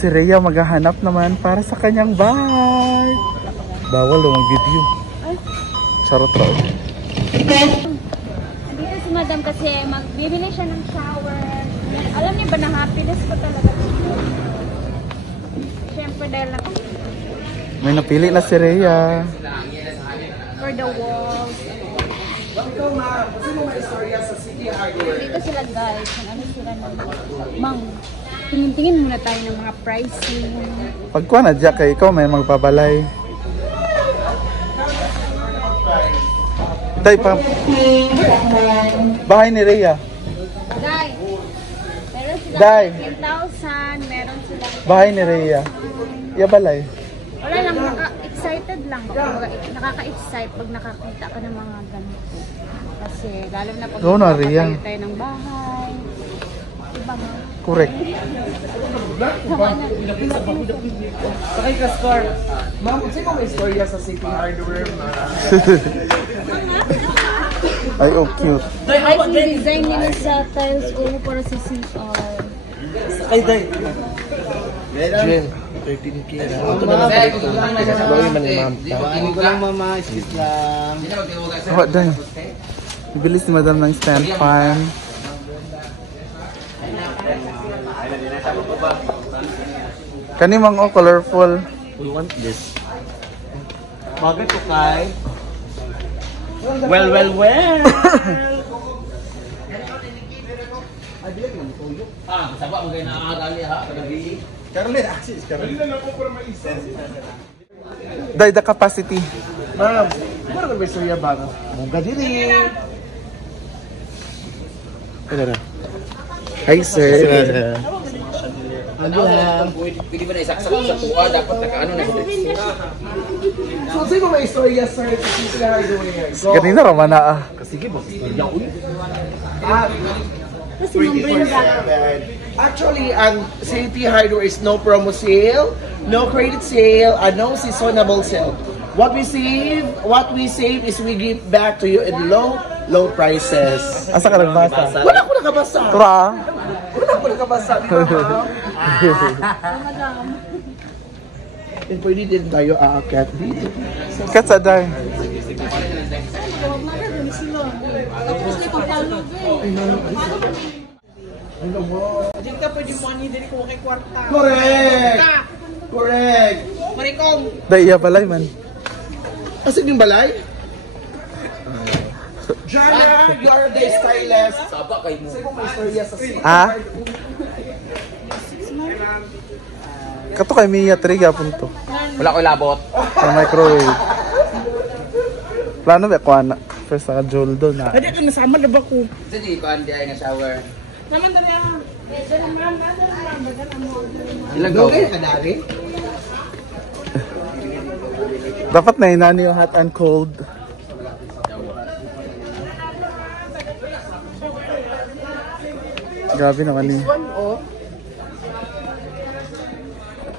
si Rhea maghahanap naman para sa kanyang bahay. Bawal lumang video. Charot raw. Dito si madam kasi magbibili siya ng shower. Alam niyo ba na happiness ko talaga? Siyempre dahil na May napili na si Rhea. for the walls. Ikaw ma, sino may istorya sa City Hardware? Dito sila guys, kung ano sila ng mang. Tingin-tingin muna tayo ng mga pricing. Pagkuha na dyan kay ikaw may magpabalay. Day pa. Bahay ni Rhea. Guys, meron silang Day. 10,000, meron silang Bahay ni Rhea. Balay. wala lang, excited lang. Nakaka-excite pag nakakita ka ng mga ganito. Kasi lalo na pag Rhea. tayo ng bahay. Diba nga? Correct. Sakay ka, Scar. Ma'am, sino may istorya sa City Hardware? Ay, oh cute. Ay, design nila sa tiles ko para sa CR. Sakay, Day. Jen, 13K na. Ito na lang. Sasabawi man ni ma'am. Ano ko lang mama, excuse lang. Oh, Day. Bibilis ni Madam ng stand fan. Kanimang colorful. We want this. Bakit ko kay? Well. Sabak mo kayo nakakali ha? Carolyn, access. Carolyn. Day, the capacity. Ma'am, ano ba istorya ba? Mungga dili. Ano na? Hi, sir. Pwede ba na isaksak sa tuwa? Dapat nakaano na. So, sino may istorya, sir, sa City Hardware? Go. Ganina raman na. Sige ba? Istorya ko yun. Kasi nung Brenda. Actually, ang City Hardware is no promo sale, no credit sale, and no seasonable sale. What we save is we give back to you in low prices. Asa ka nagbasa? Wala ko nakabasa. Tura. Wala ko nakabasa. Di ba, ma'am? And pwede din tayo aakyat dito. Kat sa Day. Correct! Day, balay man. Asan yung balay? Jana, you are the stylist. Sabak kayo mo. Sino may istorya sa City Ah? Hardware? Kato kay Mia Triga punto. Wala ko labot. Sa microwave. Plano ba ko ana? First sa joldo na. Hindi ka nasama na ba ko? Sige, paan di ay nga shower. Naman dali ah. Ilang gaw? Kadari? Dapat na inani yung hot and cold. Grabe naman ni.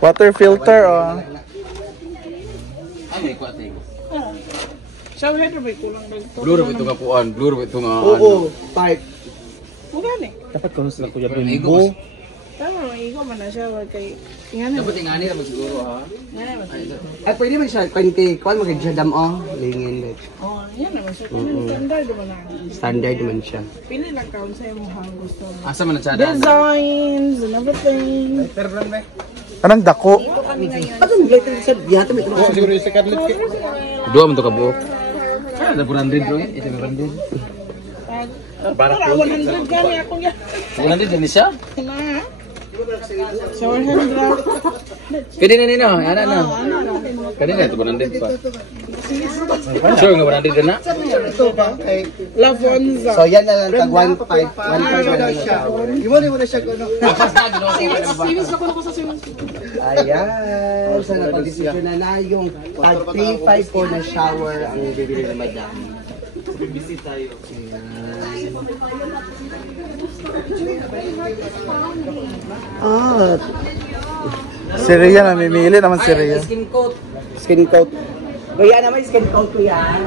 Water filter oh. Ay, may kuwate. Shower head ba kulang ba ito? Blue ito nga kuan. Blue ito nga Oo, pipe. Mugani. Dapat ko sila kuya Bimbo. Bimbo. Tama, ikaw man na shower kay ingani. Dapat ingani na siguro ha. Ay, pwede man siya, 20, kuwan magiging dam o, lingin net. Oh, yan naman siya. Standard naman na. Standard man siya. Pili lang kaon sa imong gusto mo. Asa man na siya? Designs and everything. Anong dako? Ano mo glitter sa biyata may tulong. Siguro yung sikat lit. Dua man to ka buok. Ah, da 400 bro. Ito may 100. Para 100 gani akong yan. 100 din siya. Na. Shower head lang. Pwede na nino. Ana na. Pwede na ito 100 pa. Sure nga 100 din na. Ito ba kay Lafonza. So yan na lang, tag 1.5 na siya. Iwala mo na siya kuno. Ayan, sa napag-desisyon na na yung tag 3.5 po na shower ang bibili na madam. Visit tayo. Ah, Si Rhea namimili naman si Rhea. skin coat. Kuya naman skin coat ko yan.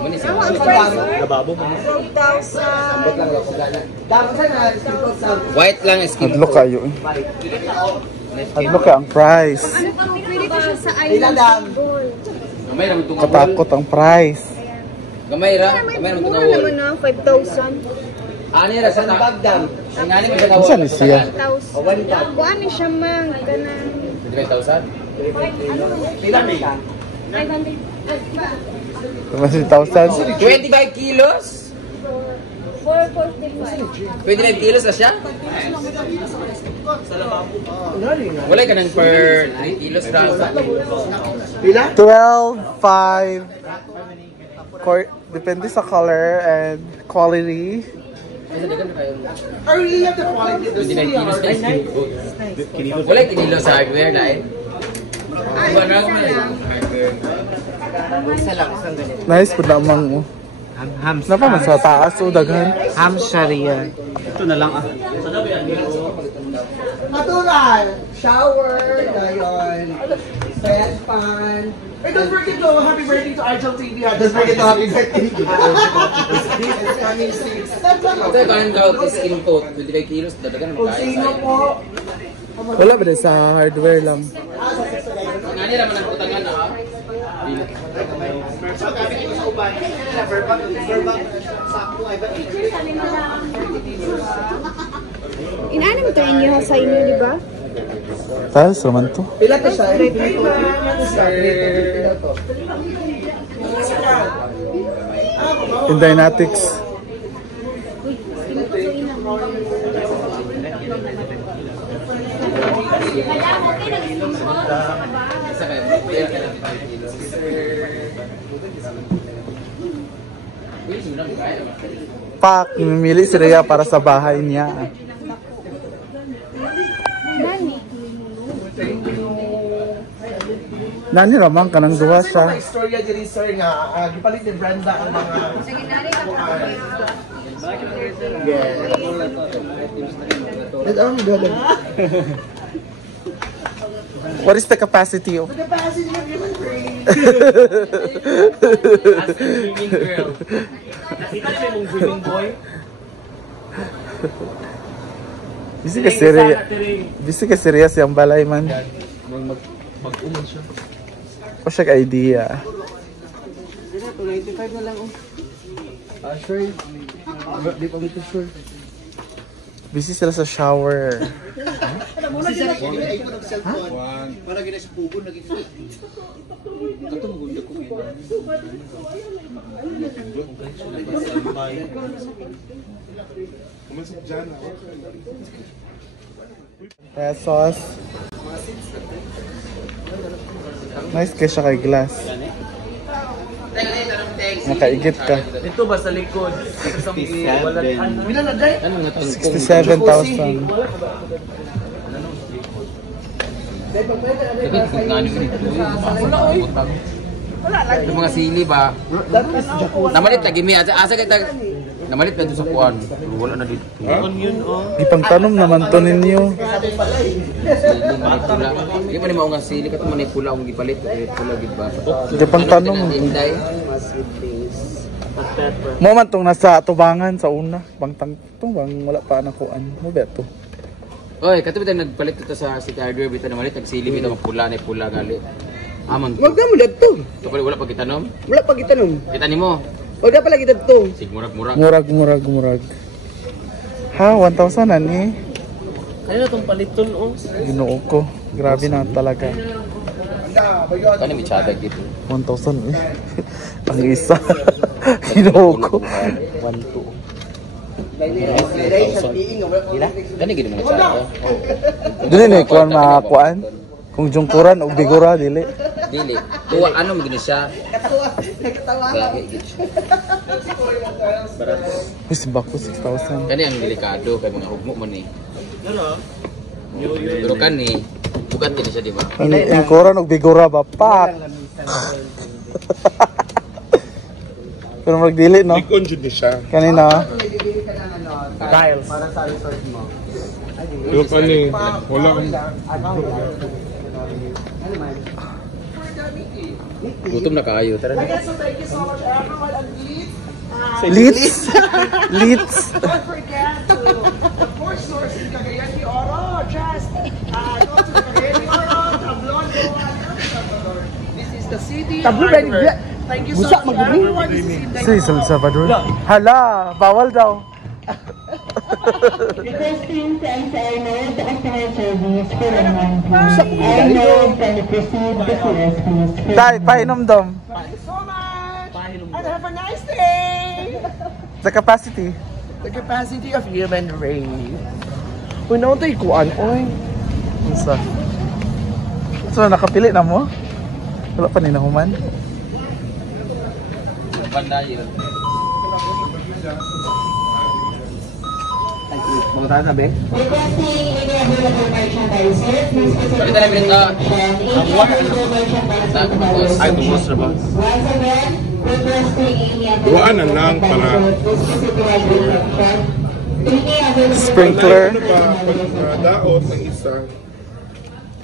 Muni sa Ang price, sir? Nababo mo. 4,000. Dapat sana, simple sa white lang skin. Hadlo kayo eh. Hadlo ka ang price. Ano pa, pwede pa siya sa Ilan island dam? gold. Gamay ra mo tunga. Katakot ang price. Gamay ra mo tunga. Mura naman na, 5,000. Ani ra sa Bag dam. ngani mo sa Saan ni siya? 8,000. One bag. Kuhaan ni siya mang, kanang 25,000. Ilan ka? 500. 20,000. 25 kilos? 445. 25 kilos na siya? Wala ka nang per 3 kilos ra. Pila? 12, 5. Depende sa color and quality. I really have the quality of the 29 kilos na skin coat. Wala kinilo sa hardware na eh. Iba na ako na hardware. Isa lang, isang ganito. Nice po namang. Napa man sa taas o daghan. Ham Sharia. Ito na lang ah. Natural. Shower. Gayon. Bed pan. Hey, don't forget to happy birthday to Argel TV. Don't forget to happy birthday. This is coming 6. Ito yung kanan ka skin coat. 25 kilos. Dadagan mo Kung kaya sino sa'yo. po, Wala ba din sa hardware lang? Ngani naman ang kutangan na ha? Inaano mo tayo niyo sa inyo, di ba? Tiles naman to. pila to siya? Pila to. In Dynatics. Isa kayo. Pera ka lang 25 kilos. Uy, sunod mo kaya naman. Pak, namimili si Rhea para sa bahay niya. Nani ramang kanang duwa Sa siya. mga istorya diri sir nga gipalit ni Brenda ang mga What is the capacity of? Swimming girl. Busy kasi Rhea siyang balay man. Mag-uman siya. O siya idea. 95 na lang oh. Sure. Di pa ito sure. Busy sila sa shower. Pesos. Nice kaya siya kay glass. Makaigit ka. Dito ba sa likod? Sa wala ano nga tawag? 67,000. Yung mga sili ba? Namalit lagi mi asa kita namalit pa sa kuan. Wala na dito. Ipangtanom naman to ninyo. Di ba ni mao nga sili kat man pula ang gipalit pula gid ba? Ipangtanom. Inday. Mo man tong nasa tubangan sa una. Pangtang tong bang wala pa na kuan. Mo beto. Oy, kato bitan nagpalit ito sa City Hardware bitan namalit nagsili bitaw pula ni pula gali. Aman. Wag na mo dito. To wala pa kita nom. Wala pa kita nung. Kita nimo. Wag na pala kita dito. Sig murag-murag. Murag. Ha, 1,000 ani. Kaya na tong paliton oh. Ginoo ko. Grabe na talaga. Kani mi chada gid. 1,000 eh. Ang isa. Ginoo ko. 1,2. Kani gid mo chada. Dili ni kuan makakuan. Kung jungkuran o bigura dili. Dili. Kuha ano mo gini siya? Katawa. Lagi gid siya. Is bako 6,000. Kani ang delikado kay mga hugmo man ni. Pero kani bugat gini siya di ba? Ang jungkuran o bigura ba pak. Pero magdili no. Ikon jud ni siya. Kanina. Tiles. Para sa resort mo. Yo kani wala Gutom na kayo. Tara na. Okay, so thank you so much everyone and please Leeds. Leeds. don't forget to of course source in Cagayan de Oro. Just go to Cagayan de Oro, Tablon, Salvador. This is the city. Thank you so much everyone. This is Sa San Salvador. Hala, bawal daw. Requesting to enter Arnold to customer service for Arnold can proceed to service please. Tay, painom dom. Thank you so much. And have a nice day. The capacity. The capacity of human race. Uy, nauntoy kuan, oy. Unsa? So, nakapili na mo? Wala pa ni nahuman? Banda yun. Mga tayo sabi? Requesting any available merchandiser, please proceed Balik na namin ito. Ay, tungos na ba? Once again, requesting any Duwaan na lang para Sprinkler. ano ba pag daot ng isa.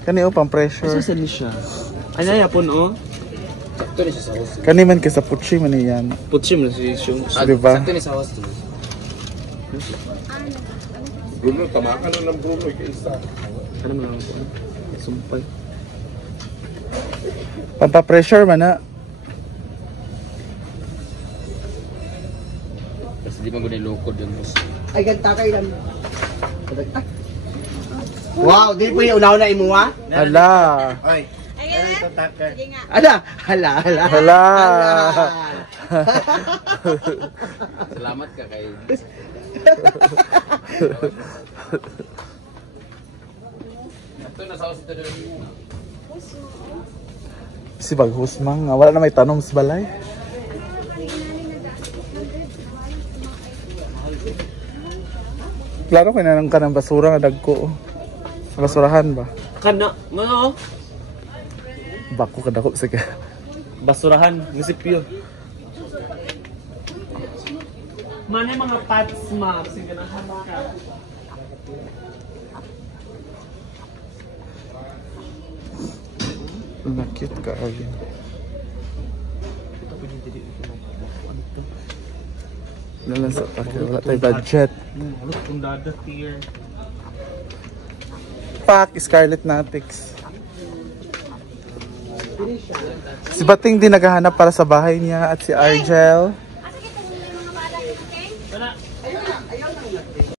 Kani o pang pressure. Saan ni siya? Ano yan po no? Sakto ni siya sa host. Kani man kay sa putsi man yan. Putsim na si Shung. Diba? Sakto ni sa host. Bruno, tamakan na ng Bruno kay isa. Ano mo lang po? Sumpay. Pampa-pressure man na. Kasi di man ko nilukod yung host. Ay, ganta kayo lang. Wow, di po yung unaw na imuha? Hala. Ay. Sige nga. Ala, hala, hala. Hala. Salamat ka kay... Sakto na sa host ito doon. Si Baghos mang. Wala na may tanom sa balay. Klaro ko na ka ng basura nga dagko. Sa basurahan ba? Kana, ano? Bako ka dako sige. Basurahan, munisipyo. Mana yung mga pats ma? Sige na ka. Nakit ka agin. Nalan sa takil. Wala tayo budget. Look, kung dadat here. Pak, Scarlet Natix. Si Bating din naghahanap para sa bahay niya at si Argel.